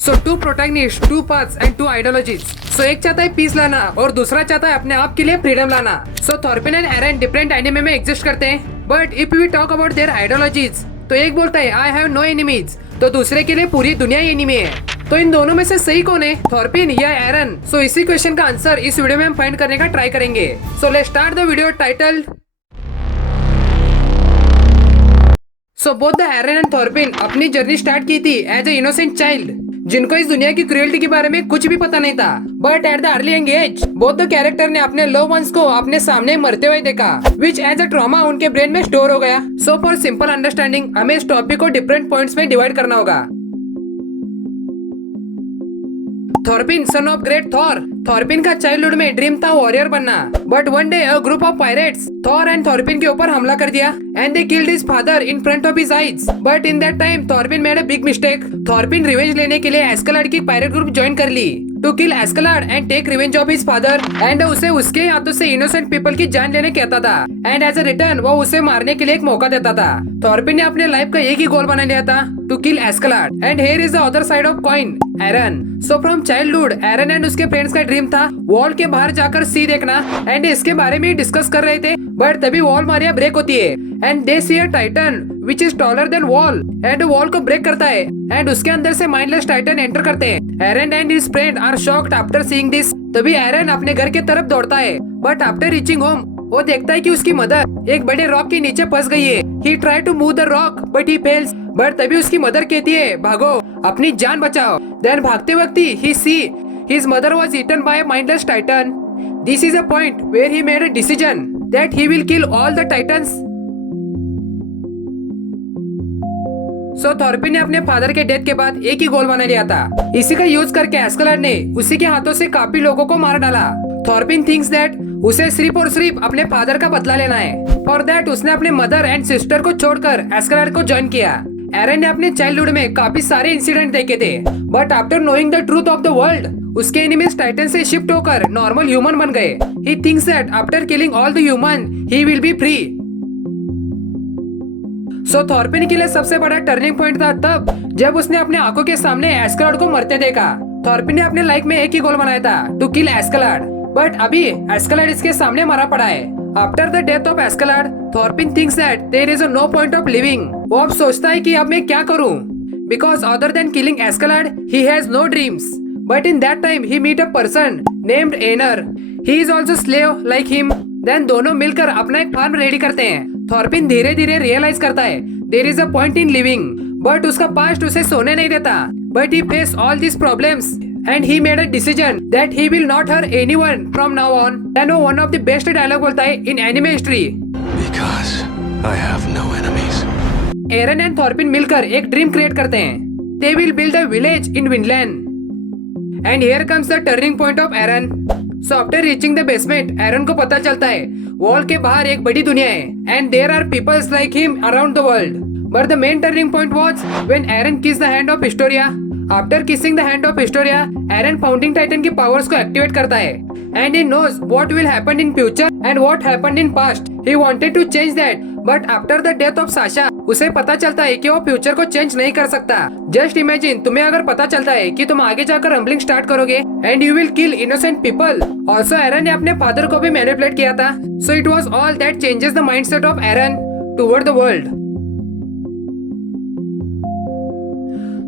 So two protagonist, two paths and two ideologies. So एक चाहता है पीस लाना और दूसरा चाहता है अपने आप के लिए फ्रीडम लाना। So Thorfinn and Eren different anime में एग्जिस्ट करते हैं, but if we talk about their ideologies तो एक बोलता है आई हैव नो एनिमीज, तो दूसरे के लिए पूरी दुनिया ही एनिमी है। तो इन दोनों में से सही कौन है, थॉर्पिन या एरन? सो इसी क्वेश्चन का आंसर इस वीडियो में हम फाइंड करने का ट्राई करेंगे। So let's start the video title. So both the Eren and Thorfinn अपनी जर्नी स्टार्ट की थी एज ए इनोसेंट चाइल्ड, जिनको इस दुनिया की क्रुएल्टी के बारे में कुछ भी पता नहीं था। But at the early young age both the character ने अपने लव वंस को अपने सामने मरते हुए देखा, विच एज अ ट्रॉमा उनके ब्रेन में स्टोर हो गया। सो फॉर सिंपल अंडरस्टैंडिंग हमें इस टॉपिक को डिफरेंट पॉइंट्स में डिवाइड करना होगा। Thorfinn son of great Thor. Thorfinn का चाइल्डहुड में ड्रीम था वॉरियर बनना, but one day a group of pirates Thor and Thorfinn के ऊपर हमला कर दिया and they killed his father in front of his eyes. But in that time Thorfinn made a big mistake. Thorfinn revenge लेने के लिए Askeladd की pirate group join कर ली to kill Askeladd and take revenge of his father, and उसे उसके हाथों से इनोसेंट पीपल की जान लेने कहता था एंड एज अ रिटर्न वो उसे मारने के लिए एक मौका देता था। थॉर्पिन ने अपने लाइफ का एक ही गोल बना लिया था, to kill Askeladd, and here is the other side of coin, Eren. So from childhood Eren and उसके फ्रेंड्स का ड्रीम था वॉल के बाहर जाकर सी देखना, एंड इसके बारे में डिस्कस कर रहे थे। बट तभी वॉल मारिया ब्रेक होती है and they see a titan which is taller than wall, and wall को ब्रेक करता है एंड उसके अंदर से माइंडलेस टाइटन एंटर करते हैं। Eren and his friend are shocked after seeing this. तभी एरन अपने घर के तरफ दौड़ता है, बट आफ्टर रीचिंग होम वो देखता है कि उसकी मदर एक बड़े रॉक के नीचे फंस गई है। He try to move the rock but he fails, but तभी उसकी मदर कहती है भागो, अपनी जान बचाओ। देन भागते वक्त ही सी his mother was eaten by a mindless titan. This is a point where he made a decision that he will kill all the titans. So थॉर्पिन ने अपने फादर के डेथ के बाद एक ही गोल बना लिया था। इसी का यूज करके एस्केलाड ने उसी के हाथों से काफी लोगों को मार डाला। थॉर्पिन थिंक्स दैट उसे सिर्फ और सिर्फ अपने फादर का बदला लेना है। फॉर दैट उसने अपने मदर एंड सिस्टर को छोड़कर एस्केलाड को ज्वाइन किया। एरन ने अपने चाइल्डहुड में काफी सारे इंसिडेंट देखे थे, but after knowing the truth of the world उसके एनिमीज टाइटन से शिफ्ट होकर नॉर्मल ह्यूमन बन गए। He thinks that after killing all the human he will be free. So Thorfinn के लिए सबसे बड़ा टर्निंग पॉइंट था तब जब उसने अपने आंखों के सामने एस्केलाड को मरते देखा। थॉर्पिन ने अपने लाइफ में एक ही गोल बनाया था, टू किल एस्केलाड, बट अभी एस्केलाड इसके सामने मरा पड़ा है। After the death of Askeladd Thorfinn thinks that there is no point of living. वो अब सोचता है कि अब मैं क्या करूं, because other than killing Askeladd he has no dreams. But in that time he meet a person named Einar. He is also slave like him. Then दोनों मिलकर अपना एक फार्म रेडी करते हैं। थॉर्पिन धीरे धीरे रियलाइज करता है there is a point in living, but उसका पास्ट उसे सोने नहीं देता। But he faced all these problems and he made a decision that he will not hurt anyone from now on. Then वो one of the best dialogue बोलता है in anime history. Because I have no enemies. Eren and Thorfinn मिलकर एक dream create करते हैं। They will build a village in Vinland. And here comes the turning point of Eren. So after reaching the basement, Eren को पता चलता है wall के बाहर एक बड़ी दुनिया है and there are peoples like him around the world. But the main turning point was when Eren kissed the hand of Historia. After kissing the hand of Historia, Eren founding Titan की powers को activate करता है and he knows what will happen in future and what happened in past. He wanted to change that, but after the death of Sasha, उसे पता चलता है कि वो फ्यूचर को चेंज नहीं कर सकता। जस्ट इमेजिन तुम्हें अगर पता चलता है कि तुम आगे जाकर रंबलिंग स्टार्ट करोगे and you will kill innocent people. Also Eren ने अपने फादर को भी मैनिपुलेट किया था। So it was all that changes the mindset of Eren toward the world.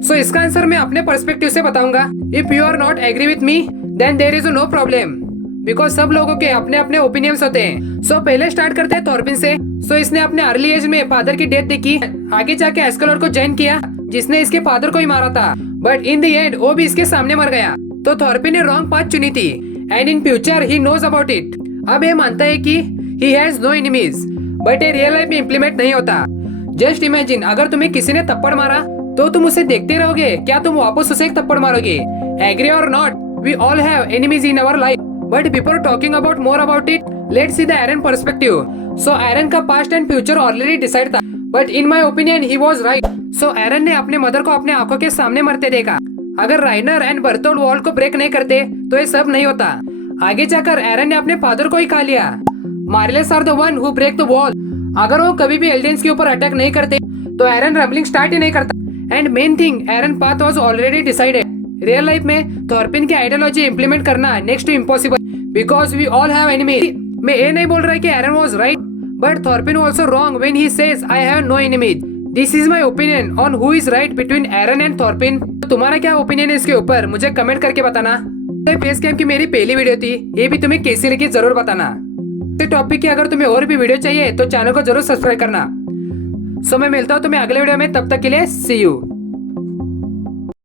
So इसका आंसर मैं अपने पर्सपेक्टिव से बताऊंगा। If you are not agree with me then there is no problem, because सब लोगों के अपने अपने ओपिनियंस होते हैं। सो पहले स्टार्ट करते हैं थॉर्पिन से। सो इसने अपने अर्ली एज में फादर की डेथ देखी, आगे जाके एस्केलाड को ज्वाइन किया जिसने इसके फादर को ही मारा था, बट इन द एंड वो भी इसके सामने मर गया। तो थॉर्पिन ने रॉन्ग पाथ चुनी थी and in future he knows about it. अब ये मानता है कि he has no enemies, but ये रियल लाइफ में इम्प्लीमेंट नहीं होता। जस्ट इमेजिन अगर तुम्हें किसी ने थप्पड़ मारा तो तुम उसे देखते रहोगे, क्या तुम वापस उसे एक थप्पड़ मारोगे? एग्री और not, we all have enemies in our life, but before talking about more about it let's see the Eren perspective. So Eren का past and future already decide था, but in my opinion he was right. So Eren ने अपने mother को अपने आंखों के सामने मरते देखा। अगर राइनर एंड बर्तोल्ड वॉल को ब्रेक नहीं करते तो ये सब नहीं होता। आगे जाकर एरन ने अपने फादर को ही खा लिया। Marleys are the one who break the wall. अगर वो कभी भी एलियंस के ऊपर अटैक नहीं करते तो एरन रंबलिंग स्टार्ट ही नहीं करता। And main thing Eren path was already decided. Real life में थॉर्पिन की आइडियोलॉजी इंप्लीमेंट करना next to impossible because we all have enemies. मैं ये नहीं बोल रहा कि Eren was right, but Thorfinn also wrong when he says I have no enemies. This is my opinion on who is right between Eren and Thorfinn. तुम्हारा क्या opinion है इसके ऊपर मुझे कमेंट करके बताना। फेस कैम की मेरी पहली वीडियो थी, ये भी तुम्हें कैसी लगी जरूर बताना। इस टॉपिक की अगर तुम्हें और भी वीडियो चाहिए तो चैनल को जरूर सब्सक्राइब करना। सो मैं मिलता हूँ तुम्हें अगले वीडियो में, तब तक के लिए सी यू।